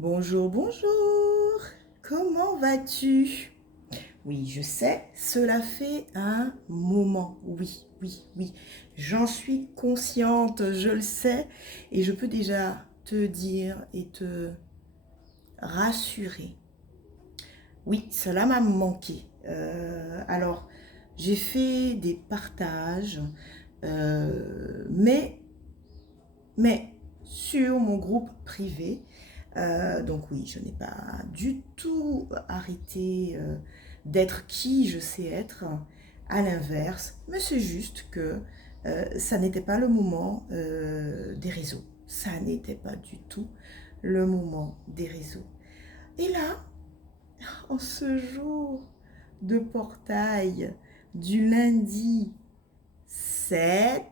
Bonjour, bonjour. Comment vas-tu? Oui, je sais, cela fait un moment. Oui, oui, oui. J'en suis consciente, je le sais. Et je peux déjà te dire et te rassurer. Oui, cela m'a manqué. Alors, j'ai fait des partages, mais sur mon groupe privé. Donc oui, je n'ai pas du tout arrêté d'être qui je sais être, à l'inverse, mais c'est juste que ça n'était pas le moment des réseaux. Ça n'était pas du tout le moment des réseaux. Et là, en ce jour de portail du lundi 7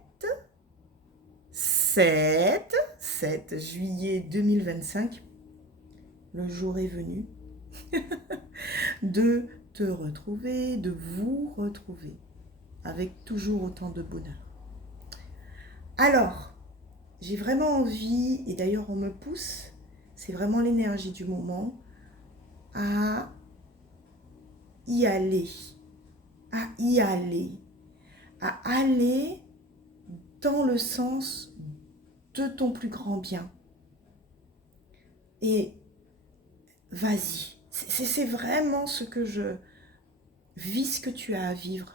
7 7 juillet 2025, le jour est venu de te retrouver, de vous retrouver, avec toujours autant de bonheur. Alors, j'ai vraiment envie, et d'ailleurs on me pousse, c'est vraiment l'énergie du moment, à y aller, à y aller, à aller dans le sens de ton plus grand bien. Et vas-y, c'est vraiment ce que je vis, ce que tu as à vivre.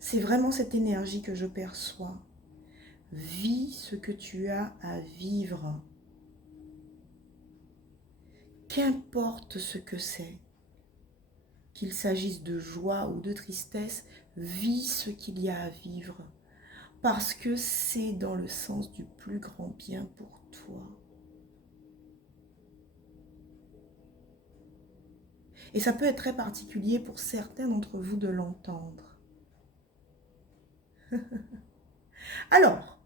C'est vraiment cette énergie que je perçois. Vis ce que tu as à vivre. Qu'importe ce que c'est, qu'il s'agisse de joie ou de tristesse, vis ce qu'il y a à vivre. Parce que c'est dans le sens du plus grand bien pour toi. Et ça peut être très particulier pour certains d'entre vous de l'entendre. Alors,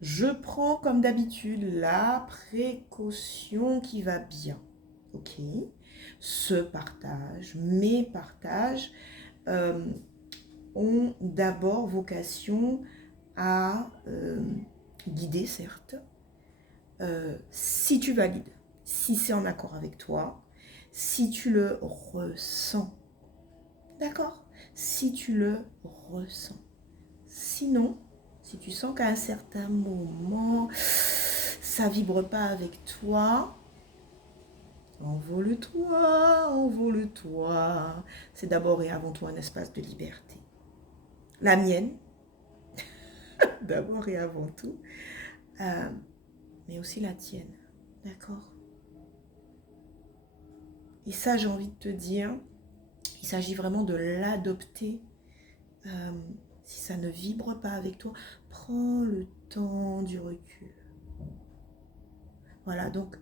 je prends comme d'habitude la précaution qui va bien. Ok? Ce partage, mes partages ont d'abord vocation à guider, certes, si tu valides, si c'est en accord avec toi, si tu le ressens. D'accord? Si tu le ressens. Sinon, si tu sens qu'à un certain moment, ça vibre pas avec toi, envole-toi, envole-toi. C'est d'abord et avant tout un espace de liberté. La mienne, d'abord et avant tout, mais aussi la tienne. D'accord? Et ça, j'ai envie de te dire, il s'agit vraiment de l'adopter. Euh, si ça ne vibre pas avec toi, prends le temps du recul. Voilà, donc,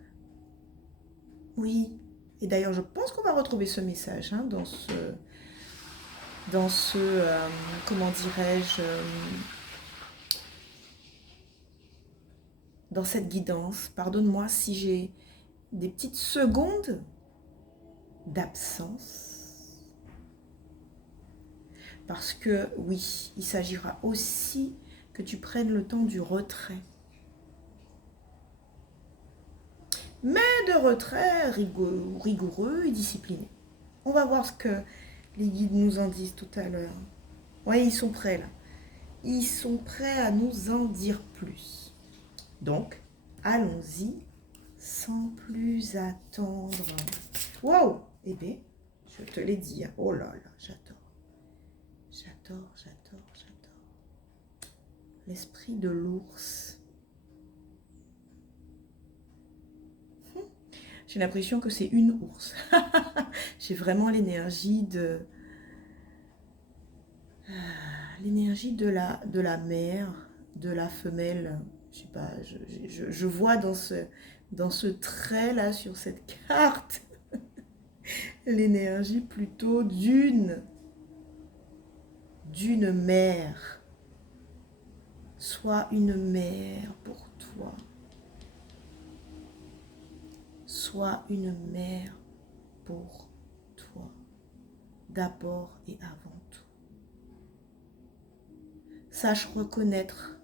oui. Et d'ailleurs, je pense qu'on va retrouver ce message dans ce, comment dirais-je, dans cette guidance. Pardonne-moi si j'ai des petites secondes d'absence. Parce que oui, il s'agira aussi que tu prennes le temps du retrait. Mais de retrait rigoureux et discipliné. On va voir ce que les guides nous en disent tout à l'heure. Oui, ils sont prêts là. Ils sont prêts à nous en dire plus. Donc, allons-y sans plus attendre. Wow! Eh bien, je te l'ai dit. Oh là là, j'adore. J'adore, j'adore, j'adore. L'esprit de l'ours. J'ai l'impression que c'est une ours. J'ai vraiment l'énergie de la mère, de la femelle. Je sais pas, je vois dans ce trait là sur cette carte l'énergie plutôt d'une mère. Sois une mère pour toi. Sois une mère pour toi. D'abord et avant tout. Sache reconnaître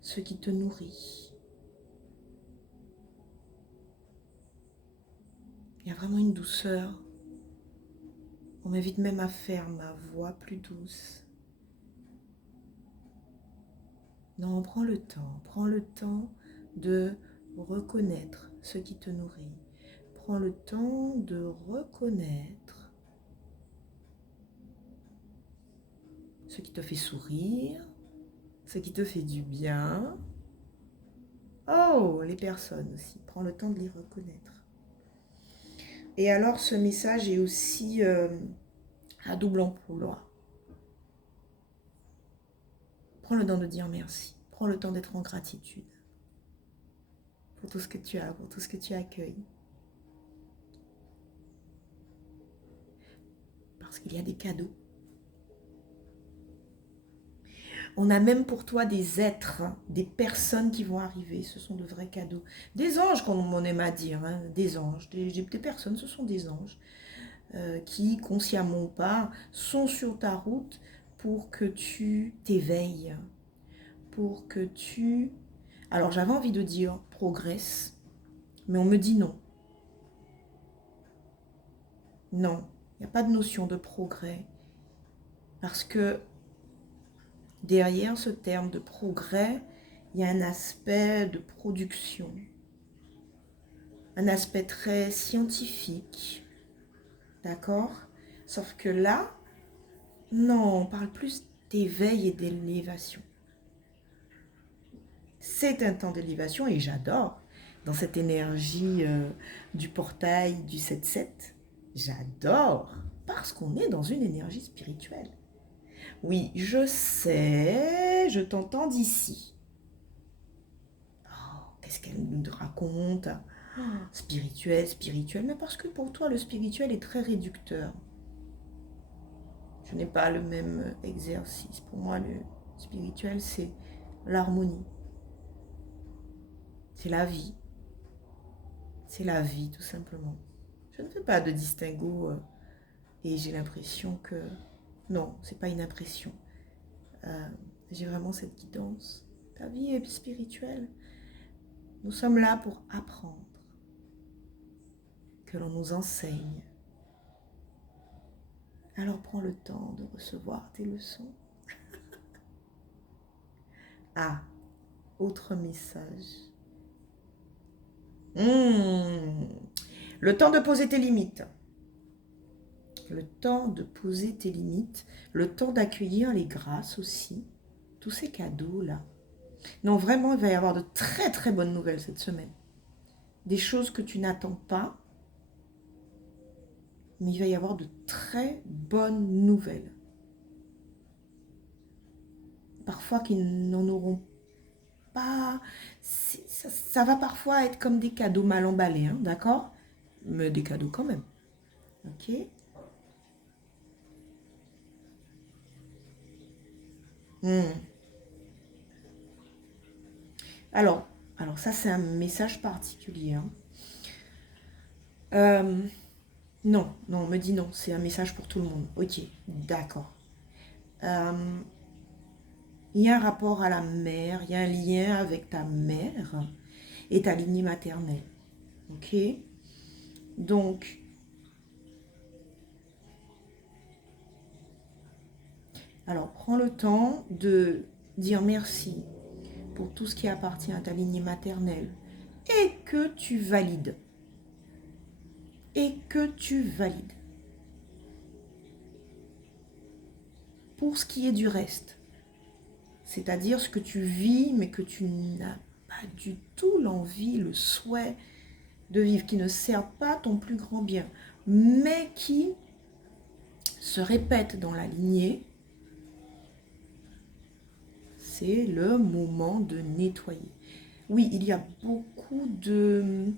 ce qui te nourrit. Il y a vraiment une douceur. On m'invite même à faire ma voix plus douce. Non, prends le temps de reconnaître ce qui te nourrit. Prends le temps de reconnaître ce qui te fait sourire, ce qui te fait du bien. Oh, les personnes aussi, prends le temps de les reconnaître. Et alors, ce message est aussi à double emploi. Prends le temps de dire merci. Prends le temps d'être en gratitude pour tout ce que tu as, pour tout ce que tu accueilles. Parce qu'il y a des cadeaux. On a même pour toi des êtres, des personnes qui vont arriver. Ce sont de vrais cadeaux. Des anges, comme on aime à dire. Hein, des anges. Des personnes, ce sont des anges qui, consciemment ou pas, sont sur ta route pour que tu t'éveilles. Pour que tu... Alors j'avais envie de dire progresse, mais on me dit non. Non, il n'y a pas de notion de progrès. Parce que derrière ce terme de progrès, il y a un aspect de production. Un aspect très scientifique. D'accord? Sauf que là, non, on parle plus d'éveil et d'élévation. C'est un temps d'élévation et j'adore. Dans cette énergie du portail du 7-7, j'adore. Parce qu'on est dans une énergie spirituelle. Oui, je sais, je t'entends d'ici. Oh, qu'est-ce qu'elle nous raconte? Oh, spirituel, spirituel. Mais parce que pour toi, le spirituel est très réducteur. Je n'ai pas le même exercice. Pour moi, le spirituel, c'est l'harmonie. C'est la vie. C'est la vie, tout simplement. Je ne fais pas de distinguo et j'ai l'impression que... Non, c'est pas une impression. J'ai vraiment cette guidance. Ta vie est spirituelle. Nous sommes là pour apprendre. Que l'on nous enseigne. Alors prends le temps de recevoir tes leçons. Ah, autre message. Le temps de poser tes limites. Le temps de poser tes limites. Le temps d'accueillir les grâces aussi. Tous ces cadeaux-là. Non, vraiment, il va y avoir de très très bonnes nouvelles cette semaine. Des choses que tu n'attends pas. Mais il va y avoir de très bonnes nouvelles. Parfois qu'ils n'en auront pas... Ça va parfois être comme des cadeaux mal emballés, hein, d'accord? Mais des cadeaux quand même. Ok? Alors, ça c'est un message particulier. Hein. Non, on me dit non, c'est un message pour tout le monde. Ok, d'accord. Il y a un rapport à la mère, il y a un lien avec ta mère et ta lignée maternelle. Ok? Donc, alors prends le temps de dire merci pour tout ce qui appartient à ta lignée maternelle et que tu valides. Et que tu valides. Pour ce qui est du reste, c'est-à-dire ce que tu vis mais que tu n'as pas du tout l'envie, le souhait de vivre, qui ne sert pas ton plus grand bien, mais qui se répète dans la lignée, c'est le moment de nettoyer. Oui, il y a beaucoup de...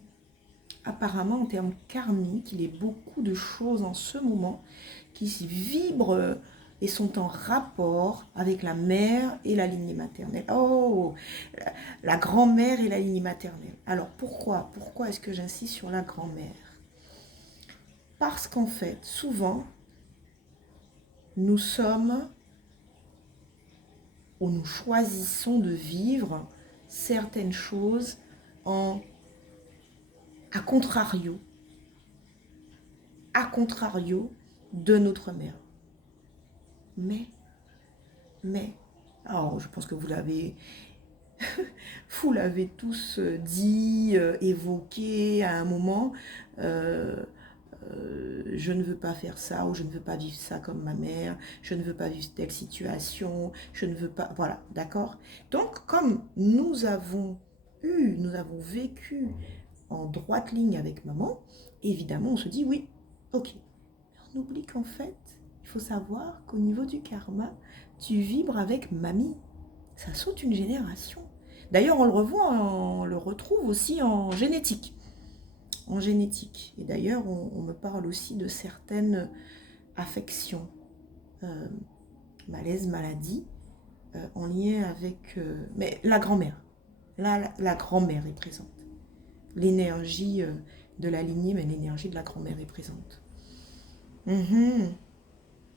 Apparemment, en termes karmiques, il y a beaucoup de choses en ce moment qui vibrent et sont en rapport avec la mère et la lignée maternelle. Oh, la grand-mère et la lignée maternelle. Alors, pourquoi est-ce que j'insiste sur la grand-mère? Parce qu'en fait, souvent, nous sommes ou nous choisissons de vivre certaines choses à contrario à contrario de notre mère. Mais, alors je pense que vous l'avez tous dit, évoqué à un moment, je ne veux pas faire ça, ou je ne veux pas vivre ça comme ma mère, je ne veux pas vivre telle situation, je ne veux pas, voilà, d'accord? Donc, comme nous avons vécu en droite ligne avec maman, évidemment, on se dit oui, ok. On oublie qu'en fait, il faut savoir qu'au niveau du karma, tu vibres avec mamie. Ça saute une génération. D'ailleurs, on le retrouve aussi en génétique. En génétique. Et d'ailleurs, on me parle aussi de certaines affections, euh, malaise, maladie, en lien avec... mais la grand-mère. Là, la grand-mère est présente. L'énergie de la lignée, mais l'énergie de la grand-mère est présente. Mhm,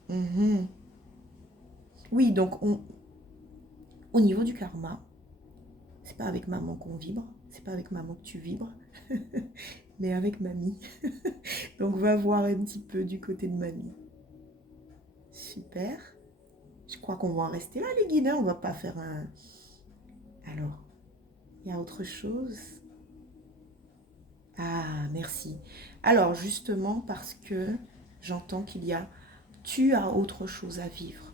mhm. Oui, donc au niveau du karma, c'est pas avec maman qu'on vibre, c'est pas avec maman que tu vibres, mais avec mamie. Donc va voir un petit peu du côté de mamie. Super. Je crois qu'on va en rester là, les guides, hein. On va pas faire un... Alors, il y a autre chose? Ah, merci. Alors, justement, parce que j'entends qu'il y a... Tu as autre chose à vivre.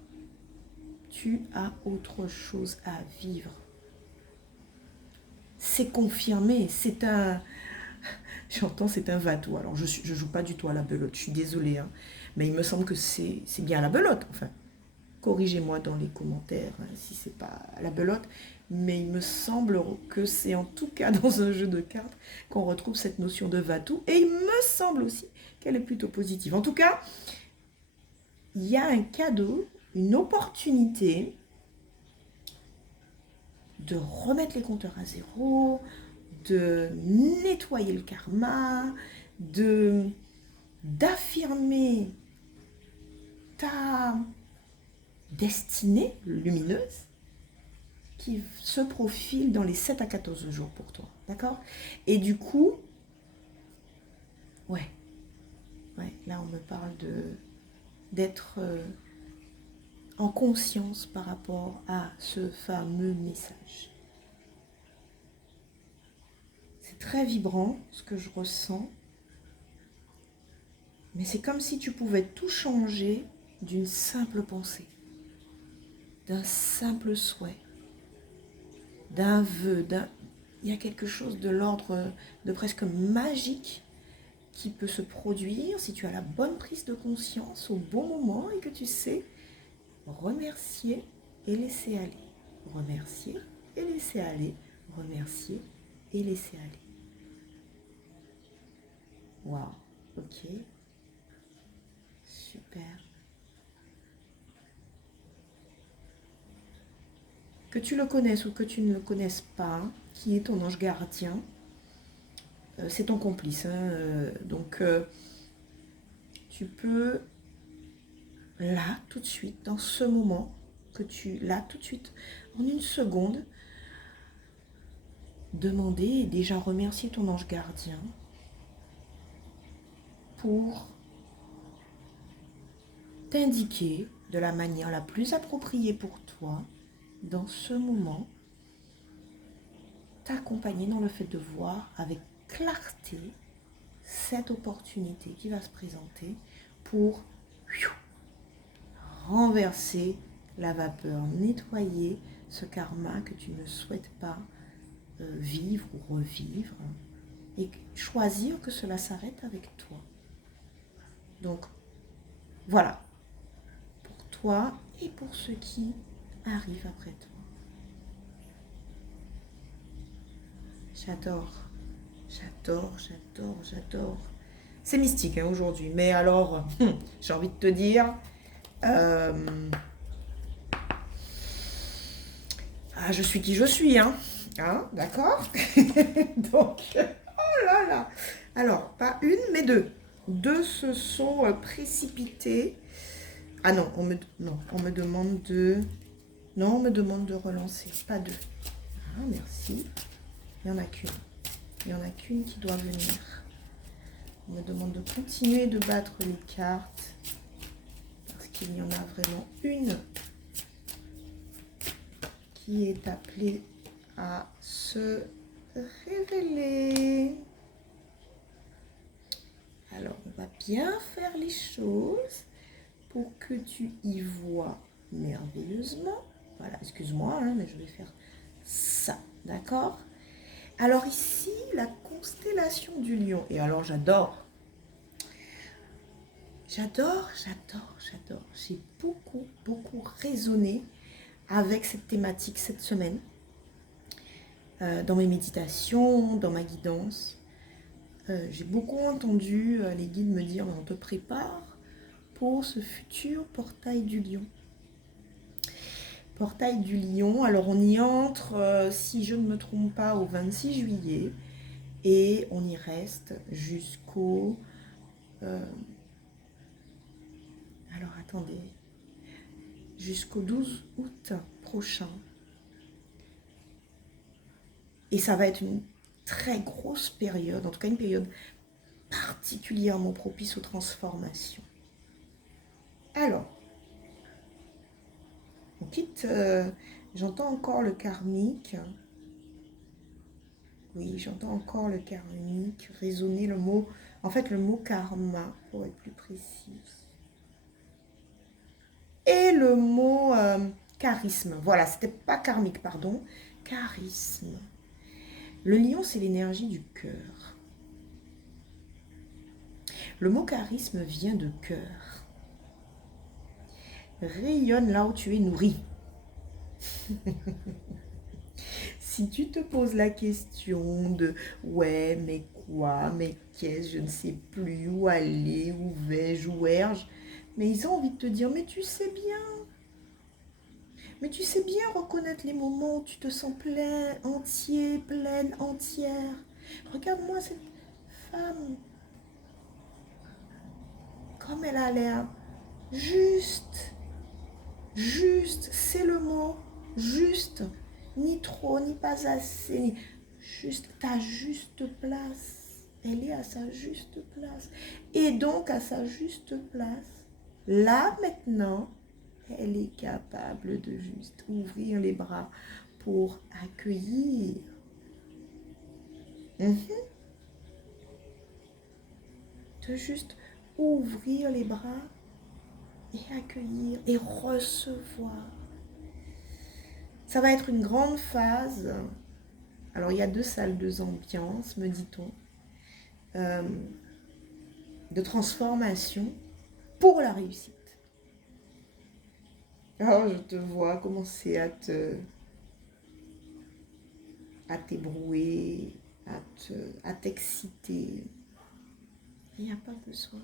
Tu as autre chose à vivre. C'est confirmé. C'est un... J'entends, c'est un va-tout. Alors, je joue pas du tout à la belote. Je suis désolée, hein. Mais il me semble que c'est bien à la belote. Enfin, corrigez-moi dans les commentaires hein, si c'est pas à la belote. Mais il me semble que c'est en tout cas dans un jeu de cartes qu'on retrouve cette notion de va-tout. Et il me semble aussi qu'elle est plutôt positive. En tout cas, il y a un cadeau, une opportunité de remettre les compteurs à zéro, de nettoyer le karma, d'affirmer ta destinée lumineuse qui se profile dans les 7 à 14 jours pour toi. D'accord? Et du coup, ouais, là on me parle d'être en conscience par rapport à ce fameux message. C'est très vibrant ce que je ressens, mais c'est comme si tu pouvais tout changer d'une simple pensée, d'un simple souhait, d'un vœu, il y a quelque chose de l'ordre de presque magique qui peut se produire si tu as la bonne prise de conscience au bon moment et que tu sais remercier et laisser aller. Remercier et laisser aller. Remercier et laisser aller. Waouh, ok. Super. Que tu le connaisses ou que tu ne le connaisses pas, qui est ton ange gardien, c'est ton complice. Hein, donc, tu peux, là, tout de suite, dans ce moment, là, tout de suite, en une seconde, demander et déjà remercier ton ange gardien pour t'indiquer de la manière la plus appropriée pour toi, dans ce moment, t'accompagner dans le fait de voir avec clarté cette opportunité qui va se présenter pour renverser la vapeur, nettoyer ce karma que tu ne souhaites pas vivre ou revivre et choisir que cela s'arrête avec toi. Donc, voilà, pour toi et pour ceux qui arrivent après toi. J'adore, j'adore, j'adore, j'adore. C'est mystique hein, aujourd'hui, mais alors, j'ai envie de te dire, je suis qui je suis, hein, d'accord. Donc, oh là là. Alors, pas une, mais deux. Deux se sont précipités. Ah non, on me demande de... Non, on me demande de relancer, pas deux. Merci. Il n'y en a qu'une. Il n'y en a qu'une qui doit venir. On me demande de continuer de battre les cartes parce qu'il y en a vraiment une qui est appelée à se révéler. Alors, on va bien faire les choses pour que tu y vois merveilleusement. Voilà, excuse-moi, hein, mais je vais faire ça, d'accord? Alors ici, la constellation du lion. Et alors, j'adore. J'adore. J'ai beaucoup raisonné avec cette thématique cette semaine. Dans mes méditations, dans ma guidance. J'ai beaucoup entendu les guides me dire, on te prépare pour ce futur portail du lion. Portail du lion, alors on y entre, si je ne me trompe pas, au 26 juillet et on y reste jusqu'au... alors attendez, jusqu'au 12 août prochain. Et ça va être une très grosse période, en tout cas une période particulièrement propice aux transformations. Alors, on quitte, j'entends encore le karmique. Oui, j'entends encore le karmique résonner le mot, en fait le mot karma, pour être plus précise. Et le mot charisme, voilà, c'était pas karmique, pardon, charisme. Le lion, c'est l'énergie du cœur. Le mot charisme vient de cœur. Rayonne là où tu es nourri. Si tu te poses la question de ouais, mais quoi, mais qu'est-ce, je ne sais plus où aller, où vais-je, où ai-je, mais ils ont envie de te dire, mais tu sais bien reconnaître les moments où tu te sens plein, entier, pleine, entière. Regarde-moi cette femme, comme elle a l'air juste, c'est le mot, juste, ni trop, ni pas assez, juste, ta juste place. Elle est à sa juste place. Et donc, à sa juste place, là maintenant, elle est capable de juste ouvrir les bras pour accueillir. De juste ouvrir les bras et accueillir et recevoir. Ça va être une grande phase. Alors, il y a 2 salles, 2 ambiances, me dit-on, de transformation pour la réussite. Alors, je te vois commencer à t'ébrouer, à t'exciter. Il n'y a pas besoin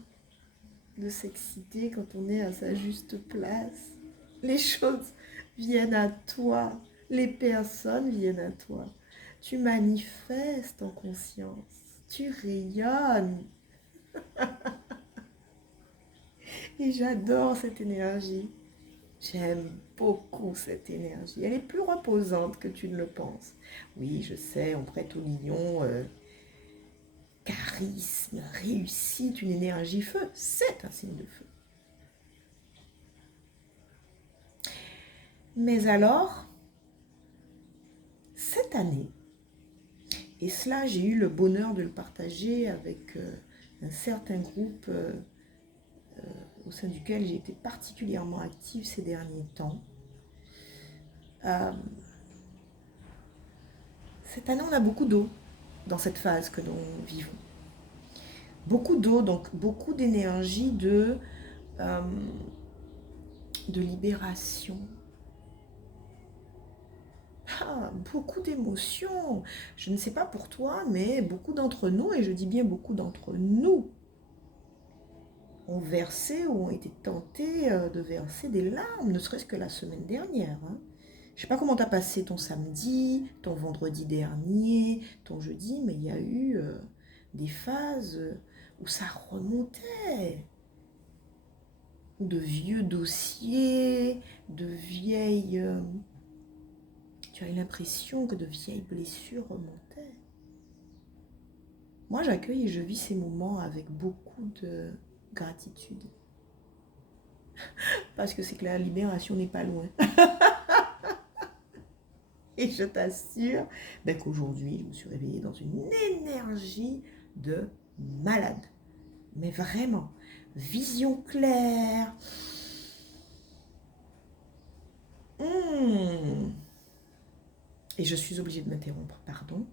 de s'exciter quand on est à sa juste place. Les choses viennent à toi, les personnes viennent à toi. Tu manifestes en conscience, tu rayonnes. Et j'adore cette énergie. J'aime beaucoup cette énergie. Elle est plus reposante que tu ne le penses. Oui, je sais, on prête au lion charisme, réussite, une énergie feu. C'est un signe de feu. Mais alors, cette année, et cela j'ai eu le bonheur de le partager avec un certain groupe au sein duquel j'ai été particulièrement active ces derniers temps. Cette année, on a beaucoup d'eau dans cette phase que nous vivons. Beaucoup d'eau, donc beaucoup d'énergie de libération. Beaucoup d'émotions. Je ne sais pas pour toi, mais beaucoup d'entre nous, et je dis bien beaucoup d'entre nous, ont versé ou ont été tentés de verser des larmes, ne serait-ce que la semaine dernière. Je ne sais pas comment tu as passé ton samedi, ton vendredi dernier, ton jeudi, mais il y a eu des phases où ça remontait. De vieux dossiers, de vieilles... tu as eu l'impression que de vieilles blessures remontaient. Moi, j'accueille et je vis ces moments avec beaucoup de gratitude. Parce que c'est que la libération n'est pas loin. Et je t'assure qu'aujourd'hui, je me suis réveillée dans une énergie de malade. Mais vraiment, vision claire. Et je suis obligée de m'interrompre, pardon,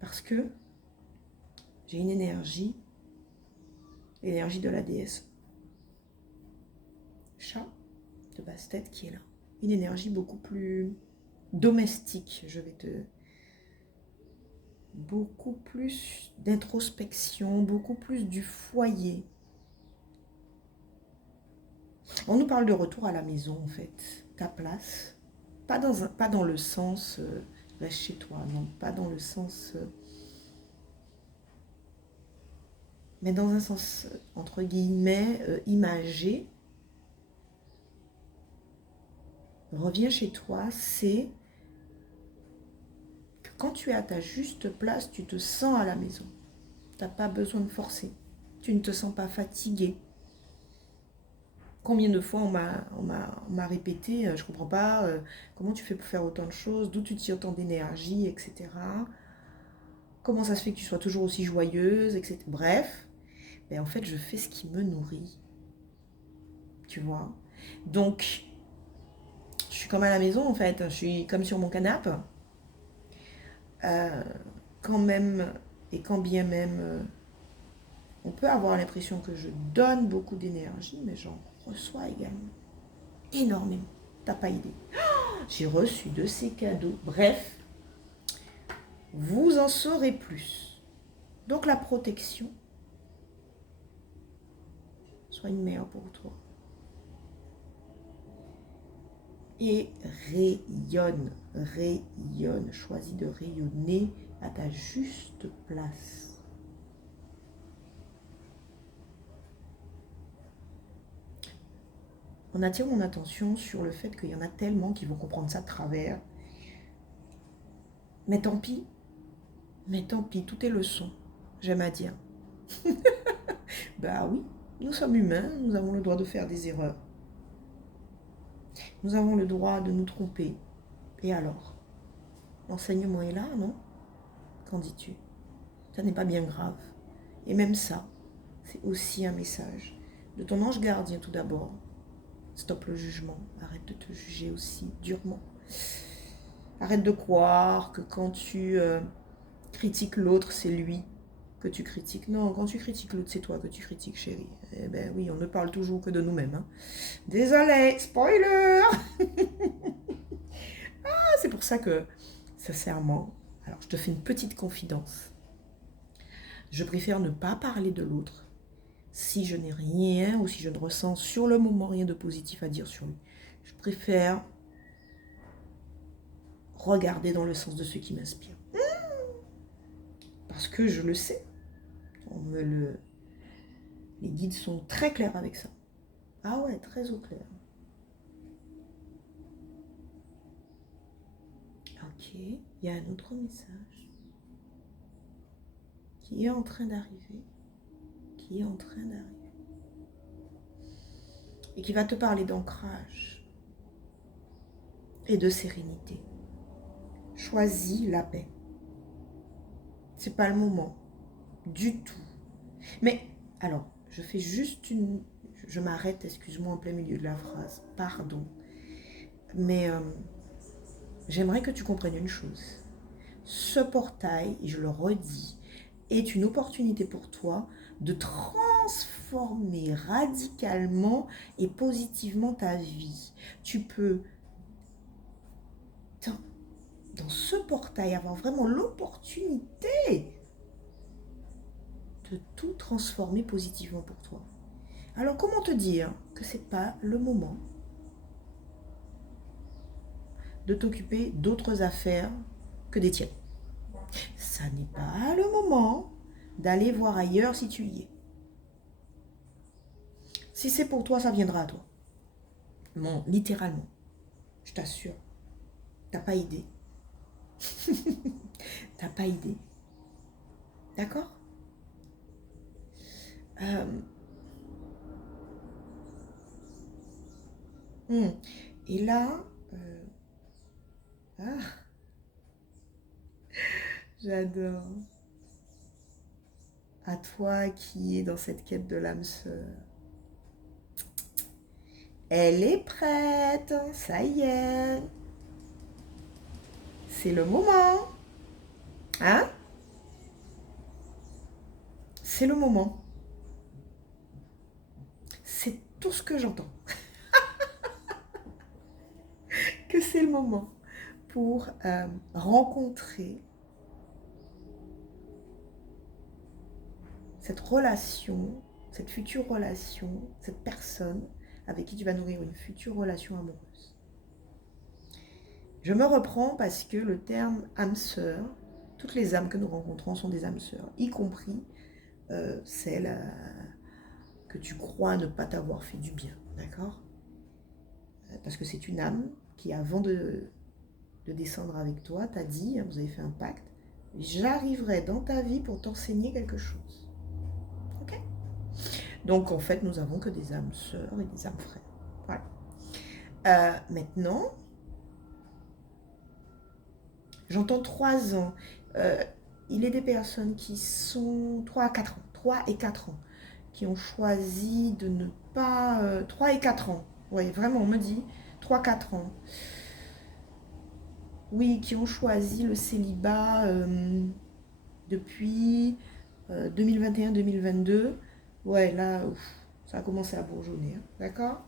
parce que j'ai une énergie, l'énergie de la déesse chat de basse-tête qui est là. Une énergie beaucoup plus domestique, beaucoup plus d'introspection, beaucoup plus du foyer. On nous parle de retour à la maison, en fait, ta place. Pas dans le sens reste chez toi, non, pas dans le sens mais dans un sens entre guillemets imagé. Reviens chez toi, c'est que quand tu es à ta juste place, tu te sens à la maison. Tu n'as pas besoin de forcer. Tu ne te sens pas fatigué. Combien de fois on m'a répété, je ne comprends pas, comment tu fais pour faire autant de choses, d'où tu tires autant d'énergie, etc. Comment ça se fait que tu sois toujours aussi joyeuse, etc. Bref, en fait, je fais ce qui me nourrit. Tu vois. Donc, je suis comme à la maison, en fait. Je suis comme sur mon canapé. Quand même, et quand bien même, on peut avoir l'impression que je donne beaucoup d'énergie, mais j'en reçois également. Énormément. T'as pas idée. J'ai reçu de ces cadeaux. Bref, vous en saurez plus. Donc la protection soit une meilleure pour toi. Et rayonne, rayonne. Choisis de rayonner à ta juste place. On attire mon attention sur le fait qu'il y en a tellement qui vont comprendre ça de travers. Mais tant pis, tout est leçon, j'aime à dire. Bah oui, nous sommes humains, nous avons le droit de faire des erreurs. Nous avons le droit de nous tromper. Et alors? L'enseignement est là, non? Qu'en dis-tu? Ça n'est pas bien grave. Et même ça, c'est aussi un message de ton ange gardien tout d'abord. Stop le jugement, arrête de te juger aussi durement. Arrête de croire que quand tu critiques l'autre, c'est lui que tu critiques. Non, quand tu critiques l'autre, c'est toi que tu critiques, chérie. Eh ben oui, on ne parle toujours que de nous-mêmes. Hein. Désolé, spoiler. C'est pour ça que, sincèrement, alors je te fais une petite confidence. Je préfère ne pas parler de l'autre si je n'ai rien ou si je ne ressens sur le moment rien de positif à dire sur lui. Je préfère regarder dans le sens de ce qui m'inspire. Parce que je le sais. Les guides sont très clairs avec ça. Ah ouais, très au clair. Ok, il y a un autre message qui est en train d'arriver. Et qui va te parler d'ancrage et de sérénité. Choisis la paix. C'est pas le moment. Du tout. Mais, alors, je fais juste une... Je m'arrête, excuse-moi, en plein milieu de la phrase. Pardon. Mais j'aimerais que tu comprennes une chose. Ce portail, et je le redis, est une opportunité pour toi de transformer radicalement et positivement ta vie. Tu peux, dans ce portail, avoir vraiment l'opportunité de tout transformer positivement pour toi. Alors, comment te dire que ce n'est pas le moment de t'occuper d'autres affaires que des tiennes? Ça n'est pas le moment d'aller voir ailleurs si tu y es. Si c'est pour toi, ça viendra à toi. Bon, littéralement. Je t'assure. T'as pas idée. T'as pas idée. D'accord? Euh, hmm. Et là, ah, j'adore. À toi qui es dans cette quête de l'âme sœur. Elle est prête, ça y est. C'est le moment. Hein? C'est le moment. C'est tout ce que j'entends. Que c'est le moment pour rencontrer cette relation, cette future relation, cette personne avec qui tu vas nourrir une future relation amoureuse. Je me reprends parce que le terme âme sœur, toutes les âmes que nous rencontrons sont des âmes sœurs, y compris celles que tu crois ne pas t'avoir fait du bien, d'accord? Parce que c'est une âme qui, avant de descendre avec toi, t'a dit, vous avez fait un pacte, j'arriverai dans ta vie pour t'enseigner quelque chose. Ok? Donc en fait, nous avons que des âmes sœurs et des âmes frères. Voilà. Maintenant, j'entends 3 ans. Il est des personnes qui sont 3 à 4 ans. 3 et 4 ans. Qui ont choisi de ne pas... 3 et 4 ans. Oui, vraiment, on me dit 3-4 ans. Oui, qui ont choisi le célibat depuis 2021-2022. Ouais, là, ça a commencé à bourgeonner. Hein, d'accord?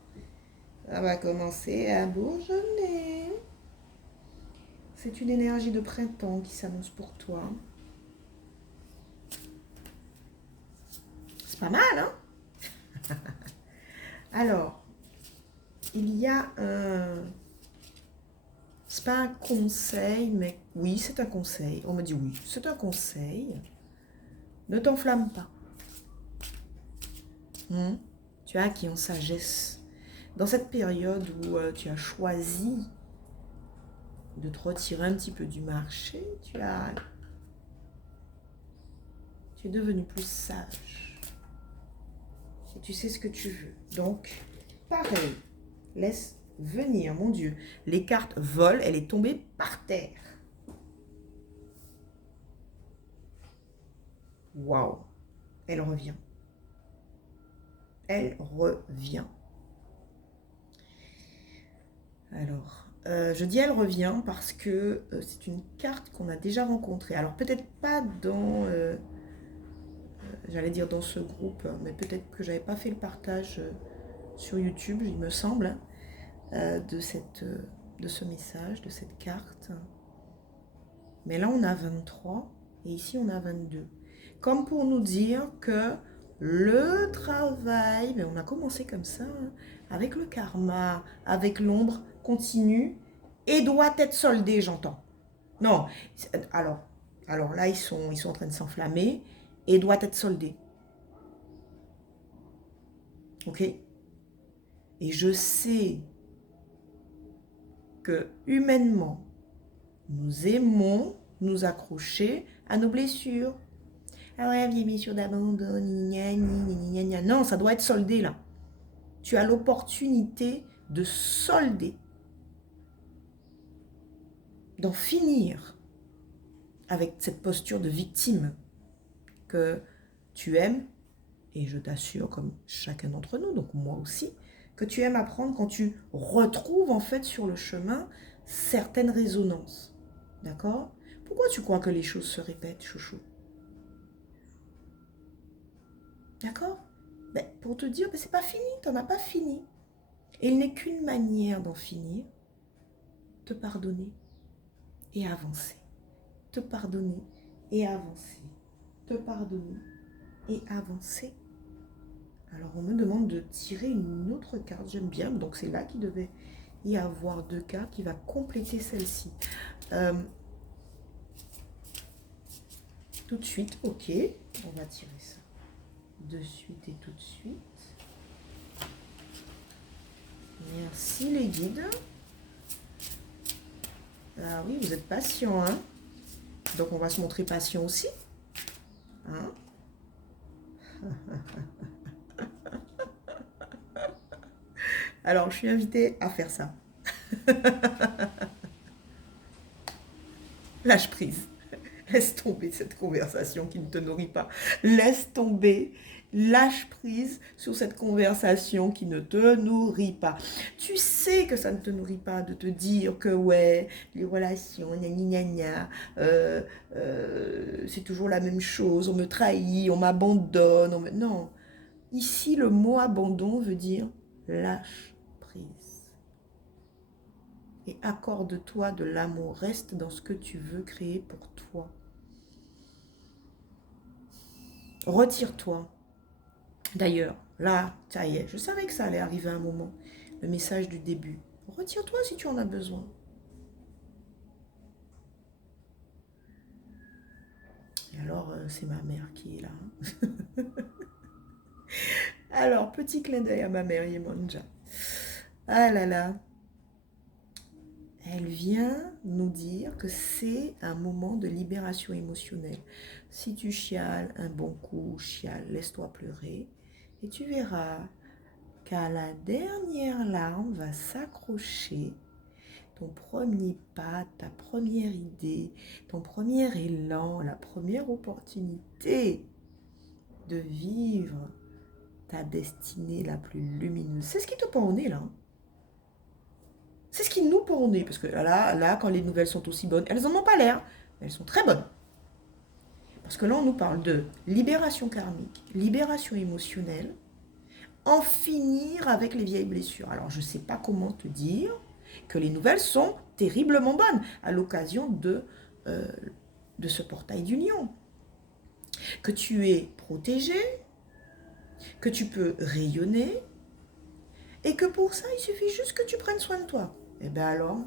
Ça va commencer à bourgeonner. C'est une énergie de printemps qui s'annonce pour toi. C'est pas mal, hein? Alors, il y a un... C'est pas un conseil, mais oui, c'est un conseil. On me dit oui, c'est un conseil. Ne t'enflamme pas. Tu as acquis en sagesse. Dans cette période où tu as choisi de te retirer un petit peu du marché, tu es devenu plus sage. Et tu sais ce que tu veux. Donc, pareil, laisse venir, mon Dieu. Les cartes volent, elle est tombée par terre. Waouh, elle revient. Elle revient. Alors, je dis elle revient parce que c'est une carte qu'on a déjà rencontrée. Alors peut-être pas dans, j'allais dire dans ce groupe, mais peut-être que j'avais pas fait le partage sur YouTube, il me semble, de ce message, de cette carte. Mais là on a 23 et ici on a 22. Comme pour nous dire que le travail, mais on a commencé comme ça, hein, avec le karma, avec l'ombre, continue et doit être soldé, j'entends. Non, alors là, ils sont en train de s'enflammer et doit être soldé. Ok? Et je sais que humainement, nous aimons nous accrocher à nos blessures. Ah ouais, vieille blessure d'abandon, non, ça doit être soldé là. Tu as l'opportunité de solder, d'en finir avec cette posture de victime que tu aimes, et je t'assure, comme chacun d'entre nous, donc moi aussi, que tu aimes apprendre quand tu retrouves en fait sur le chemin certaines résonances. D'accord? Pourquoi tu crois que les choses se répètent, chouchou? D'accord? Ben, pour te dire, ben, c'est pas fini, t'en as pas fini. Et il n'est qu'une manière d'en finir, te pardonner et avancer. Te pardonner et avancer. Te pardonner et avancer. Alors on me demande de tirer une autre carte, j'aime bien, donc c'est là qu'il devait y avoir 2 cartes qui va compléter celle-ci. Tout de suite, ok, on va tirer ça de suite et tout de suite. Merci les guides. Ah oui, vous êtes patients, hein? Donc on va se montrer patient aussi. Hein? Alors, je suis invitée à faire ça. Lâche prise. Laisse tomber cette conversation qui ne te nourrit pas. Laisse tomber, lâche prise sur cette conversation qui ne te nourrit pas. Tu sais que ça ne te nourrit pas de te dire que ouais, les relations, gna gna gna, c'est toujours la même chose, on me trahit, on m'abandonne. Non, ici le mot abandon veut dire lâche prise. Et accorde-toi de l'amour, reste dans ce que tu veux créer pour toi. Retire-toi. D'ailleurs, là, ça y est, je savais que ça allait arriver un moment. Le message du début. Retire-toi si tu en as besoin. Et alors, c'est ma mère qui est là. Alors, petit clin d'œil à ma mère, Yemanja. Ah là là. Elle vient nous dire que c'est un moment de libération émotionnelle. Si tu chiales un bon coup, chiale, laisse-toi pleurer. Et tu verras qu'à la dernière larme va s'accrocher ton premier pas, ta première idée, ton premier élan, la première opportunité de vivre ta destinée la plus lumineuse. C'est ce qui te pend au nez là. C'est ce qui nous pend au nez. Parce que là, quand les nouvelles sont aussi bonnes, elles n'en ont pas l'air, mais elles sont très bonnes. Parce que là, on nous parle de libération karmique, libération émotionnelle, en finir avec les vieilles blessures. Alors, je ne sais pas comment te dire que les nouvelles sont terriblement bonnes à l'occasion de ce portail d'union. Que tu es protégé, que tu peux rayonner, et que pour ça, il suffit juste que tu prennes soin de toi. Eh bien alors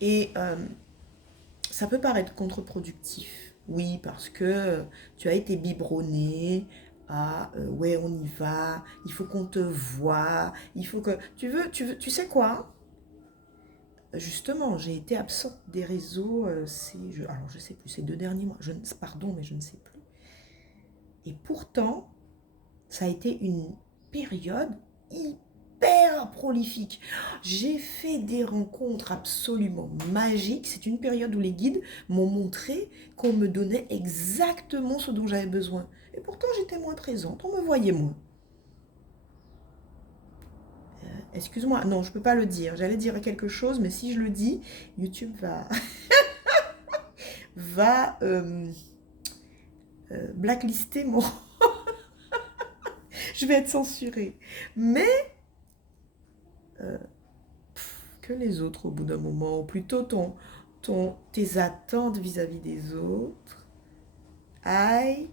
Et ça peut paraître contre-productif, oui, parce que tu as été biberonné à ouais, on y va, il faut qu'on te voie, il faut que tu sais quoi? Justement, j'ai été absente des réseaux alors je sais plus, ces 2 derniers mois, pardon, mais je ne sais plus. Et pourtant, ça a été une période hyper prolifique. J'ai fait des rencontres absolument magiques. C'est une période où les guides m'ont montré qu'on me donnait exactement ce dont j'avais besoin. Et pourtant, j'étais moins présente, on me voyait moins. Excuse-moi, non, je ne peux pas le dire. J'allais dire quelque chose, mais si je le dis, YouTube va blacklister mon... je vais être censurée. Mais que les autres au bout d'un moment, ou plutôt tes attentes vis-à-vis des autres, aillent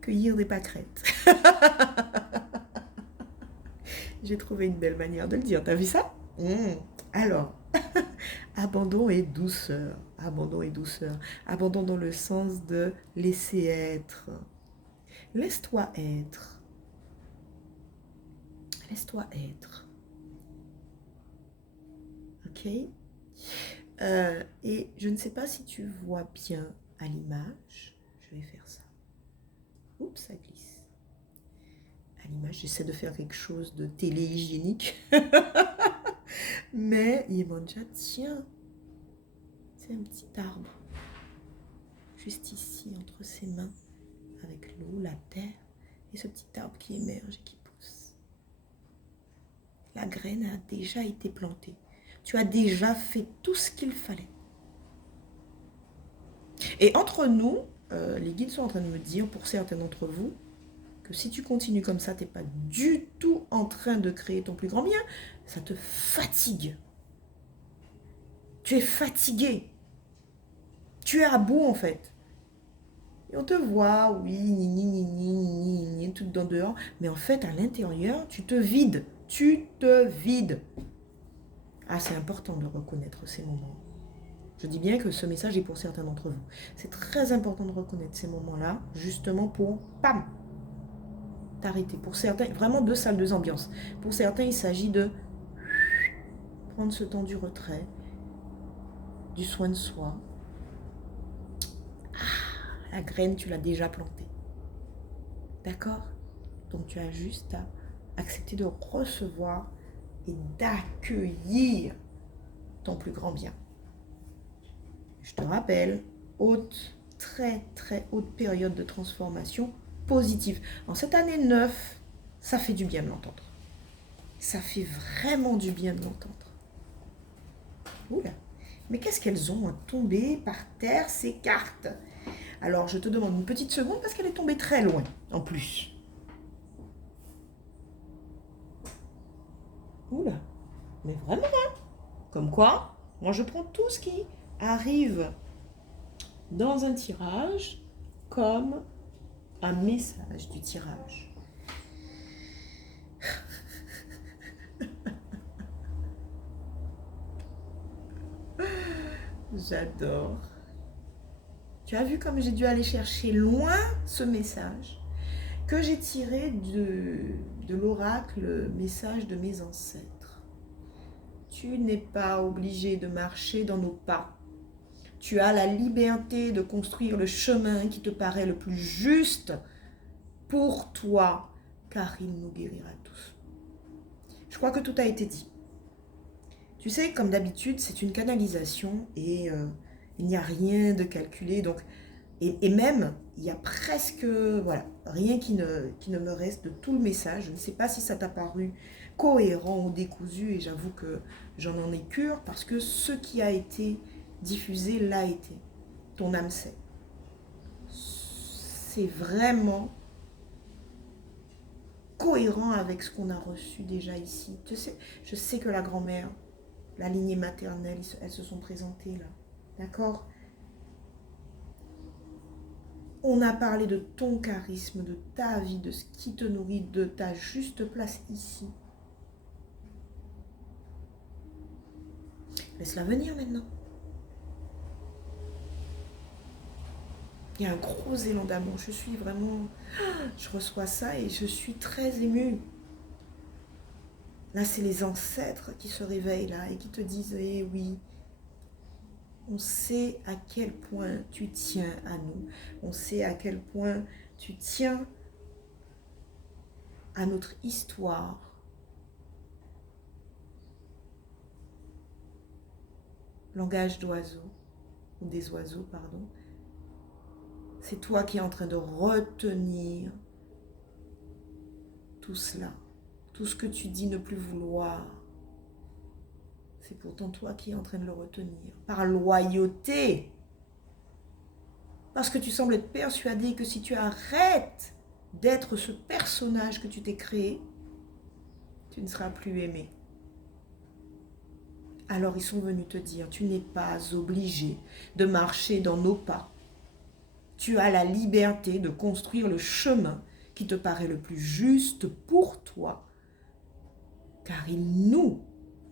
cueillir des pâquerettes. J'ai trouvé une belle manière de le dire, t'as vu ça? Alors, abandon et douceur. Abandon et douceur. Abandon dans le sens de laisser être. Laisse-toi être. Laisse-toi être. Ok? Et je ne sais pas si tu vois bien à l'image. Je vais faire ça. Oups, ça glisse. À l'image, j'essaie de faire quelque chose de télé-hygiénique. Mais Yemanja, tiens, c'est un petit arbre. Juste ici, entre ses mains, avec l'eau, la terre, et ce petit arbre qui émerge et qui pousse. La graine a déjà été plantée. Tu as déjà fait tout ce qu'il fallait. Et entre nous, les guides sont en train de me dire, pour certains d'entre vous, que si tu continues comme ça, tu n'es pas du tout en train de créer ton plus grand bien. Ça te fatigue. Tu es fatigué. Tu es à bout en fait. Et on te voit, oui, tout dans dehors. Mais en fait, à l'intérieur, tu te vides. Tu te vides. Ah, c'est important de reconnaître ces moments. Je dis bien que ce message est pour certains d'entre vous. C'est très important de reconnaître ces moments-là, justement pour, pam, t'arrêter. Pour certains, vraiment 2 salles, 2 ambiances. Pour certains, il s'agit de prendre ce temps du retrait du soin de soi. La graine, tu l'as déjà plantée. D'accord? Donc tu as juste à accepter de recevoir et d'accueillir ton plus grand bien. Je te rappelle, très très haute période de transformation positive. En cette année 9, ça fait du bien de l'entendre. Ça fait vraiment du bien de l'entendre. Oula. Mais qu'est-ce qu'elles ont à tomber par terre, ces cartes? Alors, je te demande une petite seconde parce qu'elle est tombée très loin, en plus. Oula. Mais vraiment, hein? Comme quoi, moi je prends tout ce qui arrive dans un tirage comme un message du tirage. J'adore. Tu as vu comme j'ai dû aller chercher loin ce message que j'ai tiré de l'oracle, message de mes ancêtres. Tu n'es pas obligé de marcher dans nos pas. Tu as la liberté de construire le chemin qui te paraît le plus juste pour toi, car il nous guérira tous. Je crois que tout a été dit. Tu sais, comme d'habitude, c'est une canalisation et il n'y a rien de calculé. Donc, et même, il y a presque voilà, rien qui ne me reste de tout le message. Je ne sais pas si ça t'a paru cohérent ou décousu et j'avoue que j'en en ai cure parce que ce qui a été diffusé l'a été. Ton âme sait. C'est vraiment cohérent avec ce qu'on a reçu déjà ici. Tu sais, je sais que la grand-mère, la lignée maternelle, elles se sont présentées là. D'accord? On a parlé de ton charisme, de ta vie, de ce qui te nourrit, de ta juste place ici. Laisse-la venir maintenant. Il y a un gros élan d'amour. Je suis vraiment... Je reçois ça et je suis très émue. Là, c'est les ancêtres qui se réveillent là et qui te disent, eh oui, on sait à quel point tu tiens à nous. On sait à quel point tu tiens à notre histoire. Langage d'oiseaux, ou des oiseaux, pardon. C'est toi qui es en train de retenir tout cela. Tout ce que tu dis ne plus vouloir. C'est pourtant toi qui es en train de le retenir. Par loyauté. Parce que tu sembles être persuadé que si tu arrêtes d'être ce personnage que tu t'es créé, tu ne seras plus aimé. Alors ils sont venus te dire, tu n'es pas obligé de marcher dans nos pas. Tu as la liberté de construire le chemin qui te paraît le plus juste pour toi, car il nous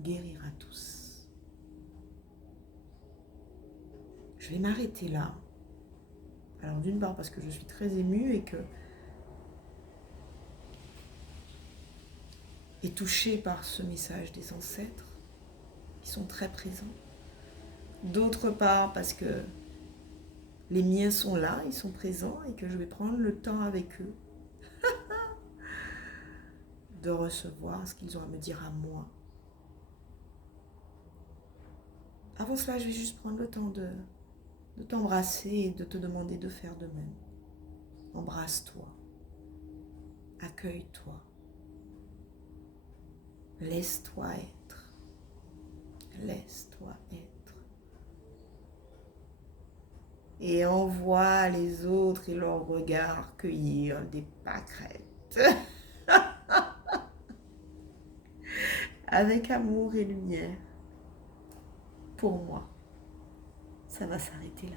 guérira tous. Je vais m'arrêter là. Alors d'une part parce que je suis très émue et touchée par ce message des ancêtres qui sont très présents. D'autre part parce que les miens sont là, ils sont présents et que je vais prendre le temps avec eux de recevoir ce qu'ils ont à me dire à moi. Avant cela, je vais juste prendre le temps de t'embrasser et de te demander de faire de même. Embrasse-toi. Accueille-toi. Laisse-toi être. Laisse-toi être. Et envoie les autres et leurs regards cueillir des pâquerettes. Avec amour et lumière. Pour moi, ça va s'arrêter là.